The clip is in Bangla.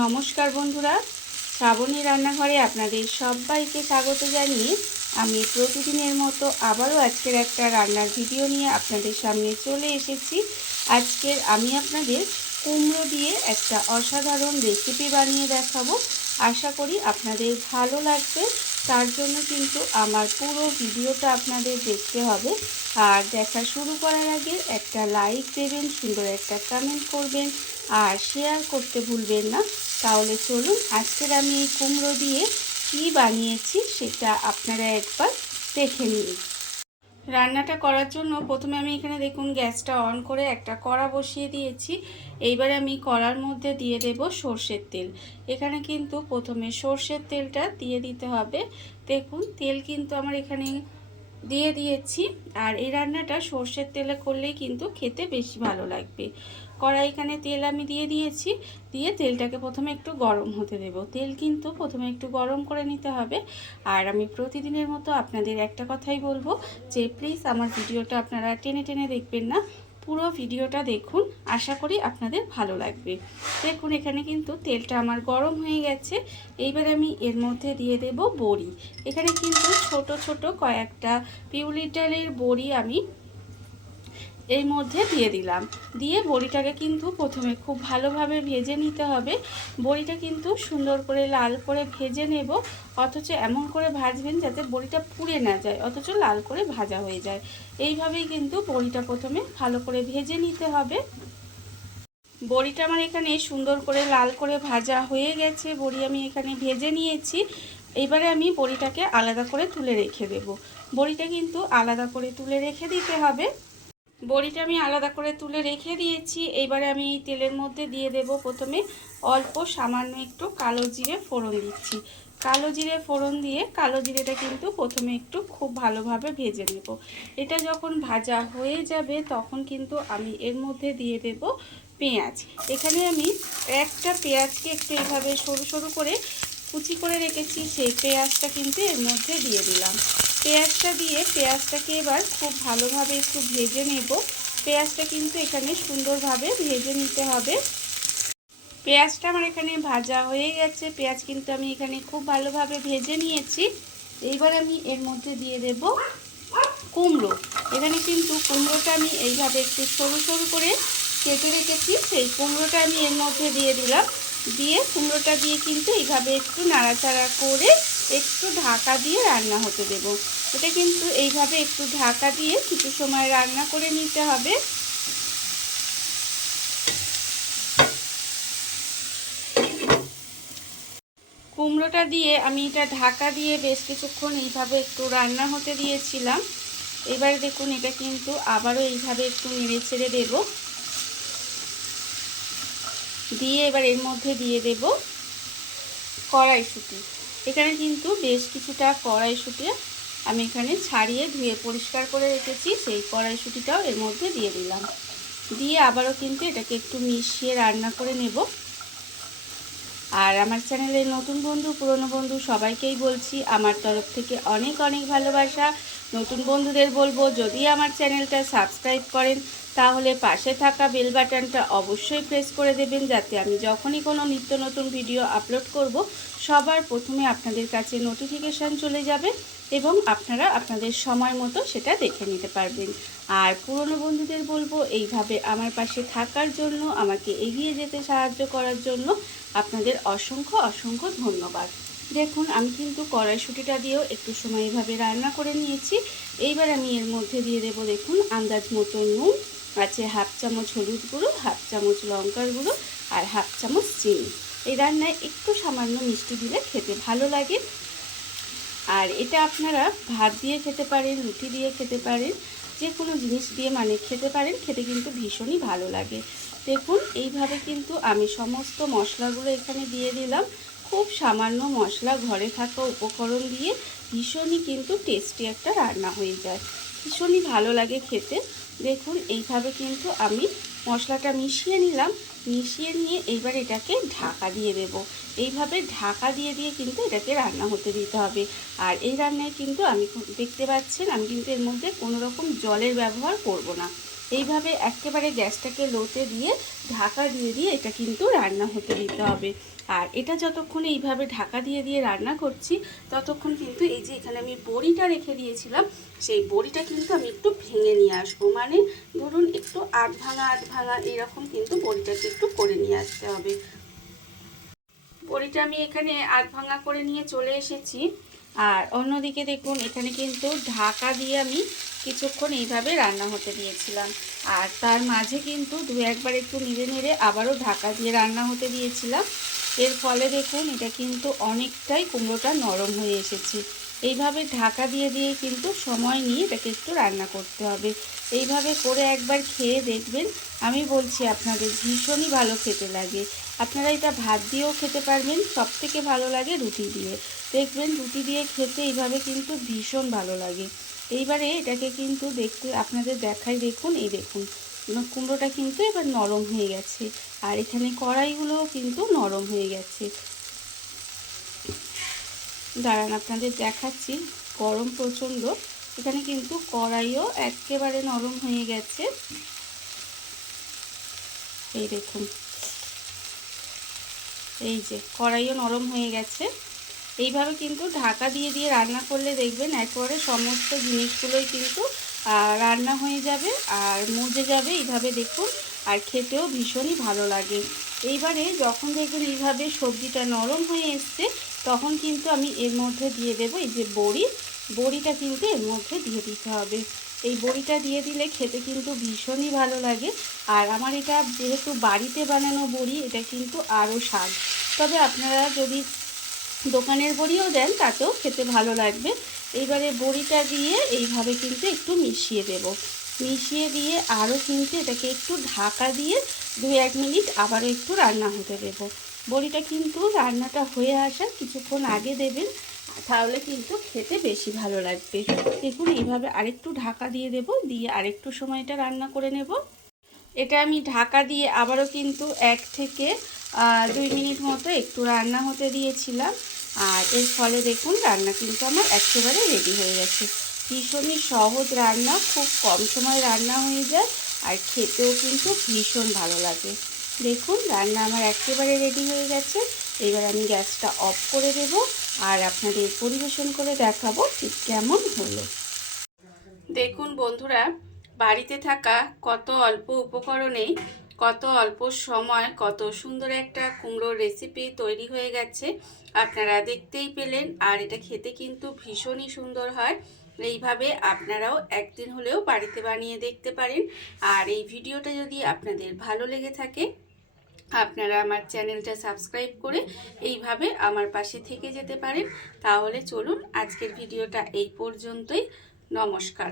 নমস্কার বন্ধুরা, শ্রাবণী রান্নাঘরে আপনাদের সবাইকে স্বাগত জানিয়ে আমি প্রতিদিনের মতো আবারও আজকের একটা রান্নার ভিডিও নিয়ে আপনাদের সামনে চলে এসেছি। আজকের আমি আপনাদের কুমড়ো দিয়ে একটা অসাধারণ রেসিপি বানিয়ে দেখাবো। আশা করি আপনাদের ভালো লাগবে। তার জন্য কিন্তু আমার পুরো ভিডিওটা আপনাদের দেখতে হবে। আর দেখা শুরু করার আগে একটা লাইক দেবেন, সুন্দর একটা কমেন্ট করবেন, আর শেয়ার করতে ভুলবেন না। তাহলে চলুন, আজকের আমি এই কুমড়ো দিয়ে কী বানিয়েছি সেটা আপনারা একবার দেখে নিন। রান্নাটা করার জন্য প্রথমে আমি এখানে দেখুন গ্যাসটা অন করে একটা কড়া বসিয়ে দিয়েছি। এইবারে আমি কড়ার মধ্যে দিয়ে দেব সর্ষের তেল। এখানে কিন্তু প্রথমে সর্ষের তেলটা দিয়ে দিতে হবে। দেখুন, তেল কিন্তু আমার এখানে দিয়ে দিয়েছি। আর এই রান্নাটা সর্ষের তেলে করলেই কিন্তু খেতে বেশি ভালো লাগবে। কড়াই এখানে তেল আমি দিয়ে দিয়েছি, দিয়ে তেলটাকে প্রথমে একটু গরম হতে দেব। তেল কিন্তু প্রথমে একটু গরম করে নিতে হবে। আর আমি প্রতিদিনের মতো আপনাদের একটা কথাই বলব যে প্লিজ আমার ভিডিওটা আপনারা টেনে টেনে দেখবেন না। পুরো ভিডিওটা দেখুন, আশা করি আপনাদের ভালো লাগবে। দেখুন, এখানে কিন্তু তেলটা আমার গরম হয়ে গেছে। এইবার আমি এর মধ্যে দিয়ে দেব বড়ি। এখানে কিন্তু ছোট ছোট কয়েকটা পিউলির ডালের বড়ি আমি এর মধ্যে দিয়ে দিলাম। দিয়ে বড়িটাকে কিন্তু প্রথমে খুব ভালোভাবে ভেজে নিতে হবে। বড়িটা কিন্তু সুন্দর করে লাল করে ভেজে নেব, অথচ এমন করে ভাজবেন যাতে বড়িটা পুড়ে না যায়, অথচ লাল করে ভাজা হয়ে যায়। এইভাবেই কিন্তু বড়িটা প্রথমে ভালো করে ভেজে নিতে হবে। বড়িটা আমার এখানে সুন্দর করে লাল করে ভাজা হয়ে গেছে, বড়ি আমি এখানে ভেজে নিয়েছি। এবারে আমি বড়িটাকে আলাদা করে তুলে রেখে দেব। বড়িটা কিন্তু আলাদা করে তুলে রেখে দিতে হবে। বড়িটা আমি আলাদা করে তুলে রেখে দিয়েছি। এইবারে আমি এই তেলের মধ্যে দিয়ে দেব প্রথমে অল্প সামান্য একটু কালো জিরে ফোড়ন দিচ্ছি। কালো জিরে ফোড়ন দিয়ে কালো জিরেটা কিন্তু প্রথমে একটু খুব ভালোভাবে ভেজে নেব। এটা যখন ভাজা হয়ে যাবে তখন কিন্তু আমি এর মধ্যে দিয়ে দেব পেঁয়াজ। এখানে আমি একটা পেঁয়াজকে একটু এইভাবে সরু সরু করে কুচি করে রেখেছি, সেই পেঁয়াজটা কিন্তু এর মধ্যে দিয়ে দিলাম। পেঁয়াজটা দিয়ে পেঁয়াজটাকে এবার খুব ভালোভাবে একটু ভেজে নেব। পেঁয়াজটা কিন্তু এখানে সুন্দরভাবে ভেজে নিতে হবে। পেঁয়াজটা আমার এখানে ভাজা হয়ে গেছে। পেঁয়াজ কিন্তু আমি এখানে খুব ভালোভাবে ভেজে নিয়েছি। এইবার আমি এর মধ্যে দিয়ে দেব কুমড়ো। এখানে কিন্তু কুমড়োটা আমি এইভাবে একটু সরু সরু করে কেটে রেখেছি। সেই কুমড়োটা আমি এর মধ্যে দিয়ে দিলাম। দিয়ে কুমড়োটা দিয়ে কিন্তু এইভাবে একটু নাড়াচাড়া করে একটু ঢাকা দিয়ে রান্না হতে দেব। এটা কিন্তু এইভাবে একটু ঢাকা দিয়ে কিছু সময় রান্না করে নিতে হবে। কুমড়োটা দিয়ে আমি এটা ঢাকা দিয়ে বেশ কিছুক্ষণ এইভাবে একটু রান্না হতে দিয়েছিলাম। এবারে দেখুন এটা কিন্তু আবারও এইভাবে একটু নেড়ে ছেড়ে দেব। দিয়ে এবার এর মধ্যে দিয়ে দেব কড়াইশুঁটি। এখানে কিন্তু বেশ কিছুটা কড়াইশুঁটি আমি এখানে ছাড়িয়ে ধুয়ে পরিষ্কার করে রেখেছি। সেই কড়াইশুঁটিটাও এর মধ্যে দিয়ে দিলাম। দিয়ে আবারও কিন্তু এটাকে একটু মিশিয়ে রান্না করে নেব। আর আমার চ্যানেলের নতুন বন্ধু, পুরনো বন্ধু সবাইকেই বলছি, আমার তরফ থেকে অনেক অনেক ভালোবাসা। নতুন বন্ধুদের বলব, যদি আমার চ্যানেলটা সাবস্ক্রাইব করেন তাহলে পাশে থাকা বেল বাটনটা অবশ্যই প্রেস করে দেবেন যাতে আমি যখনই কোনো নিত্য নতুন ভিডিও আপলোড করব, সবার প্রথমে আপনাদের কাছে নোটিফিকেশান চলে যাবে এবং আপনারা আপনাদের সময় মতো সেটা দেখে নিতে পারবেন। আর পুরনো বন্ধুদের বলব, এইভাবে আমার পাশে থাকার জন্য, আমাকে এগিয়ে যেতে সাহায্য করার জন্য আপনাদের অসংখ্য অসংখ্য ধন্যবাদ। দেখুন, আমি কিন্তু কড়াইশুটিটা দিয়েও একটু সময় এইভাবে রান্না করে নিয়েছি। এইবার আমি এর মধ্যে দিয়ে দেবো, দেখুন, আন্দাজ মতো নুন। আছে হাফ চামচ হলুদ গুঁড়ো, হাফ চামচ লঙ্কার গুঁড়ো আর হাফ চামচ চিনি। এই রান্নায় একটু সামান্য মিষ্টি দিলে খেতে ভালো লাগে। আর এটা আপনারা ভাত দিয়ে খেতে পারেন, রুটি দিয়ে খেতে পারেন যে কোনো জিনিস দিয়ে মানে খেতে পারেন, খেতে কিন্তু ভীষণই ভালো লাগে। দেখুন, এইভাবে কিন্তু আমি সমস্ত মশলাগুলো এখানে দিয়ে দিলাম। খুব সামান্য মশলা ঘরে থাকা উপকরণ দিয়ে ভীষণই কিন্তু টেস্টি একটা রান্না হয়ে যায়। ভীষণই ভালো লাগে খেতে। দেখুন, এইভাবে কিন্তু আমি মশলাটা মিশিয়ে নিলাম। মিশিয়ে নিয়ে এইবার এটাকে ঢাকা দিয়ে দেব। এইভাবে ঢাকা দিয়ে দিয়ে কিন্তু এটাকে রান্না হতে দিতে হবে। আর এই রান্নায় কিন্তু আমি দেখতে পাচ্ছেন, আমি কিন্তু এর মধ্যে কোনো রকম জলের ব্যবহার করব না। এইভাবে একেবারে গ্যাসটাকে লোতে দিয়ে, ঢাকা দিয়ে দিয়ে এটা কিন্তু রান্না হতে দিতে হবে। আর এটা যতক্ষণ এইভাবে ঢাকা দিয়ে দিয়ে রান্না করছি, ততক্ষণ কিন্তু এই যে এখানে আমি বড়িটা রেখে দিয়েছিলাম, সেই বড়িটা কিন্তু আমি একটু ভেঙে নিয়ে আসব। মানে ধরুন একটু আধ ভাঙা আধ ভাঙা এরকম কিন্তু বড়িটাকে একটু করে নিয়ে আসতে হবে। বড়িটা আমি এখানে আধ ভাঙা করে নিয়ে চলে এসেছি। আর অন্যদিকে দেখুন, এখানে কিন্তু ঢাকা দিয়ে আমি কিছুক্ষণ এইভাবে রান্না হতে দিয়েছিলাম। আর তার মাঝে কিন্তু দু একবার একটু নেড়ে নেড়ে আবারও ঢাকা দিয়ে রান্না হতে দিয়েছিলাম। এর ফলে দেখুন, এটা কিন্তু অনেকটাই কুমড়োটা নরম হয়ে এসেছে। এইভাবে ঢাকা দিয়ে দিয়ে কিন্তু সময় নিয়ে এটাকে একটু রান্না করতে হবে। এইভাবে করে একবার খেয়ে দেখবেন, আমি বলছি আপনাদের ভীষণই ভালো খেতে লাগে। আপনারা এটা ভাত দিয়েও খেতে পারবেন সব থেকে ভালো লাগে রুটি দিয়ে। দেখবেন রুটি দিয়ে খেতে এইভাবে কিন্তু ভীষণ ভালো লাগে। এইবারে এটাকে কিন্তু দেখতে আপনাদের দেখাই দেখুন, এই দেখুন। কুমড়োটা কিন্তু এবার নরম হয়ে গেছে। আর এখানে কড়াইগুলোও কিন্তু নরম হয়ে গেছে। দাঁড়ান, আপনাদের দেখাচ্ছি। গরম প্রচণ্ড। এখানে কিন্তু কড়াইও একেবারে নরম হয়ে গেছে। এই দেখুন। এই যে, কড়াইও নরম হয়ে গেছে। এইভাবে কিন্তু ঢাকা দিয়ে দিয়ে রান্না করলে দেখবেন একবারে সমস্ত জিনিসগুলোই কিন্তু রান্না হয়ে যাবে আর মজে যাবে এইভাবে দেখুন আর খেতেও ভীষণই ভালো লাগে। এইবারে যখন দেখবেন এইভাবে সবজিটা নরম হয়ে এসছে, তখন কিন্তু আমি এর মধ্যে দিয়ে দেব এই যে বড়ি। বড়িটা কিন্তু এর মধ্যে দিয়ে দিতে হবে। এই বড়িটা দিয়ে দিলে খেতে কিন্তু ভীষণই ভালো লাগে। আর আমার এটা যেহেতু বাড়িতে বানানো বড়ি, এটা কিন্তু আরও স্বাদ। তবে আপনারা যদি দোকানের বড়িও দেন, তাতেও খেতে ভালো লাগবে। এইবারে বড়িটা দিয়ে এইভাবে কিন্তু একটু মিশিয়ে দেব। মিশিয়ে দিয়ে আরও কিন্তু এটাকে একটু ঢাকা দিয়ে দু এক মিনিট আবারও একটু রান্না হতে দেব। বড়িটা কিন্তু রান্নাটা হয়ে আসার কিছুক্ষণ আগে দেবেন, তাহলে কিন্তু খেতে বেশি ভালো লাগবে। দেখুন, এইভাবে আরেকটু ঢাকা দিয়ে দেব, দিয়ে আরেকটু সময় এটা রান্না করে নেব। এটা আমি ঢাকা দিয়ে আবারও কিন্তু এক থেকে দুই মিনিট মতো একটু রান্না হতে দিয়েছিলাম। আর এর ফলে দেখুন, রান্না কিন্তু আমার একেবারে রেডি হয়ে গেছে। ভীষণই সহজ রান্না, খুব কম সময় রান্না হয়ে যায় আর খেতেও কিন্তু ভীষণ ভালো লাগে। দেখুন, রান্না আমার একেবারে রেডি হয়ে গেছে। এবার আমি গ্যাসটা অফ করে দেব আর আপনাদের পরিবেশন করে দেখাবো ঠিক কেমন হলো। দেখুন বন্ধুরা, বাড়িতে থাকা কত অল্প উপকরণেই কত অল্প সময়, কত সুন্দর একটা কুমড়োর রেসিপি তৈরি হয়ে গেছে। আপনারা দেখতেই পেলেন, আর এটা খেতে কিন্তু ভীষণই সুন্দর হয়। এইভাবে আপনারাও একদিন হলেও বাড়িতে বানিয়ে দেখতে পারেন। আর এই ভিডিওটা যদি আপনাদের ভালো লেগে থাকে, আপনারা আমার চ্যানেলটা সাবস্ক্রাইব করে এইভাবে আমার পাশে থেকে যেতে পারেন। তাহলে চলুন, আজকের ভিডিওটা এই পর্যন্তই। নমস্কার।